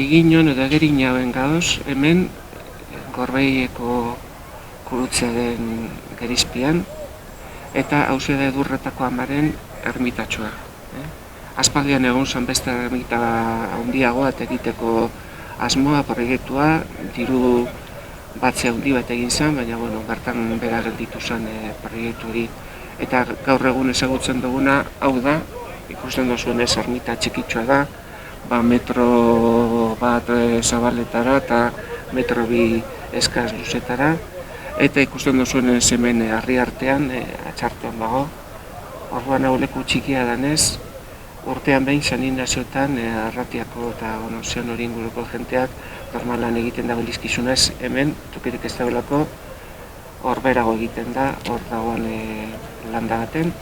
iginon edo egerin jauen gauz, hemen Gorbeieko gurutzearen gerizpian, eta hauze da Edurretako amaren ermitatxoa. Aspaldian egon zen beste ermita handiagoa egiteko asmoa, proiektua, diru batze handi bat egin zen, baina bertan bera gelditu zen proiektu hori. Eta gaur egun ezagutzen duguna, hau da, ikusten duzuenez ermita txikitsua da, metro bat zabaletara eta metro bi eskaz luzetara, eta ikusten duzuenez hemen harri artean, atxartean dago. Orduan hau leku txikia danez, urtean behin saninazioetan Arratiako eta zion hori inguruko jenteak normalan egiten dago lizkizunez, hemen tokirik ez dagoelako horberago egiten da, hor dagoan landa baten,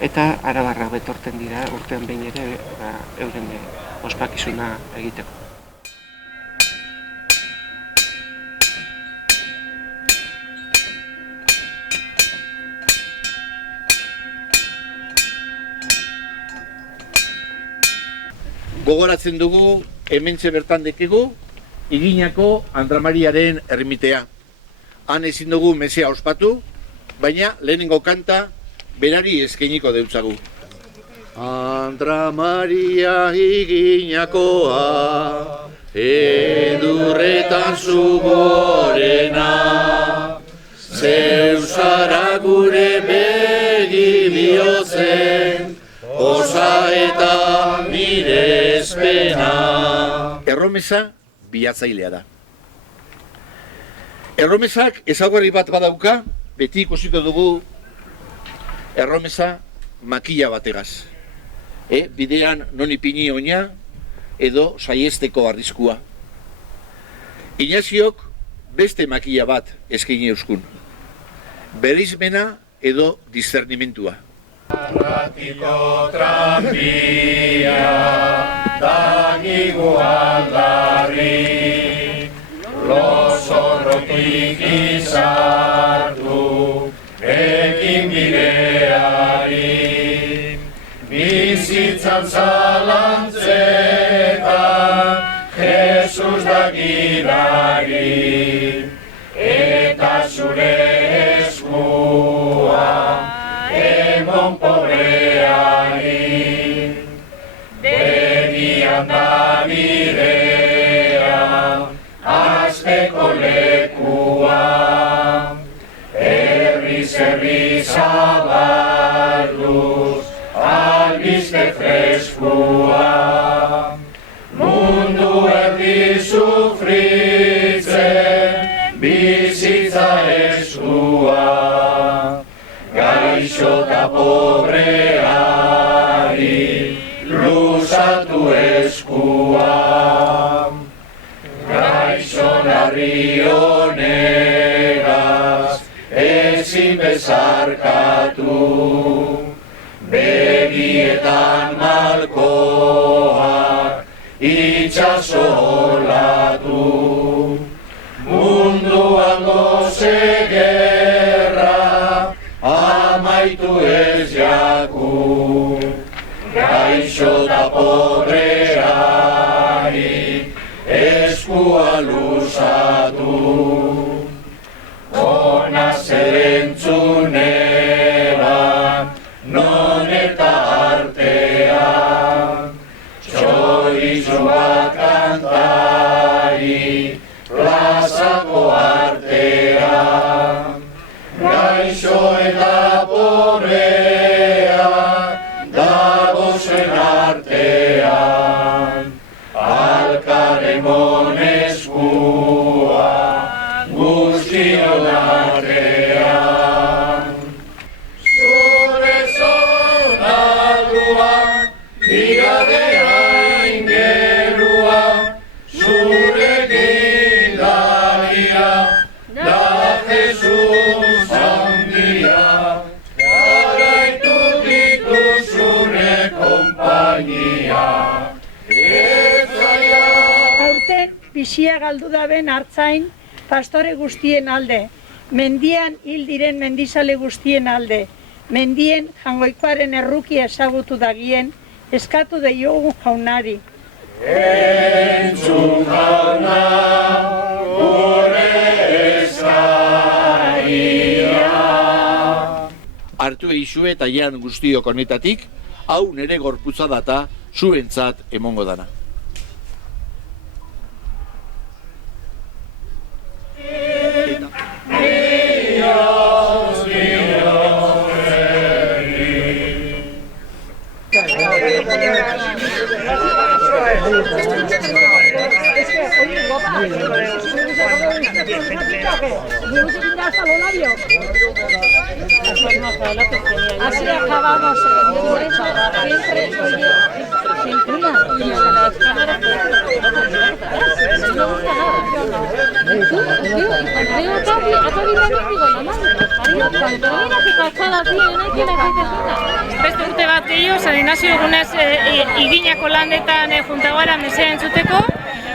eta arabarrak betorten dira urtean behin ere euren ospakizuna egiteko. Gogoratzen dugu, hementxe bertan dekegu, Iginako Andramariaren ermitea. Han ezin dugu mesea ospatu, baina lehenengo kanta berari eskainiko deutzagu. Andra-Maria Iginakoa, edurretan zu gorena, zeu zara gure begi bihotzen, osa eta mirezpena. Erromesa bilatzailea da. Erromesak ezaugarri bat badauka, beti ikusiko dugu erromesa makila bategaz. Bidean non ipini oina edo saiesteko arriskua. Inaziok beste makila bat eskaini euskun. Bereizmena edo discernimentua. Arratiko tranbia, dagigu aldarri, lozorrotik izartu, ekin bideari, bizitzan zalantzetan, Jesus da gidari, eta zure eskua, emon pobreari, begian da bidea, azteko lekua, herri zabalduz, albiste freskua, mundu erdi sufritzen, bizitza eskua, gaixo eta pobreari luzatu eskua. Gaixo narri honegaz ezin bezarkatu, begietan malkoak itxaso olatu, munduan goze gerra amaitu ez jaku, gaixo eta pobreari eskua luzatu. Ona zerentzunera, non eta artean, txorizo bat kantari, plazako artean, gaixo eta pobrea, dagozen artean, alkaremon eskua, guztion artean. Zure zonaduan, igadea ingerua, zure gidaria, da Jesus handia, garaitu dituzune kompainia. Aurten bizia galdu daben hartzain pastore guztien alde, mendian hil diren mendizale guztien alde, mendien jangoikoaren errukia ezagutu dagien, eskatu deiogun jaunari. entzun jauna, gure eskaria. Hartu eizue eta jan guztiok honetatik, hau nere gorputza data zuentzat emongo dana. Así acabamos siempre Beste urte bat gehiago, San Ignacio egunez iginako landetan junta gara mesea entzuteko.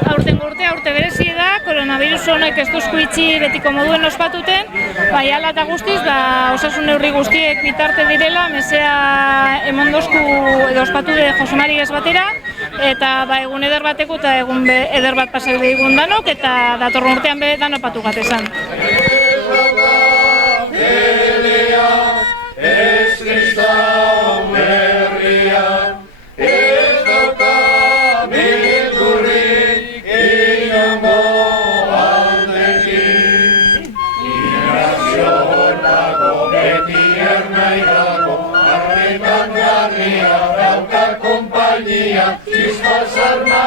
Aurtengo urtea urte berezi da, koronavirus honek ez duzku itxi betiko moduen ospatuten, bai ala eta guztiz, osasun neurri guztiek bitarte direla, mesea emondozku edo ospatu de Josomari ez batera, eta egun eder bateko eta egun eder bat pasak egun danok, eta datorren urtean be danopatu gatezan. Ez kristau berrian, ez dauka beldurrik inongo aldetik. Inazio dago beti ernai dago, harreman garria dauka kompainia, txizpa sarma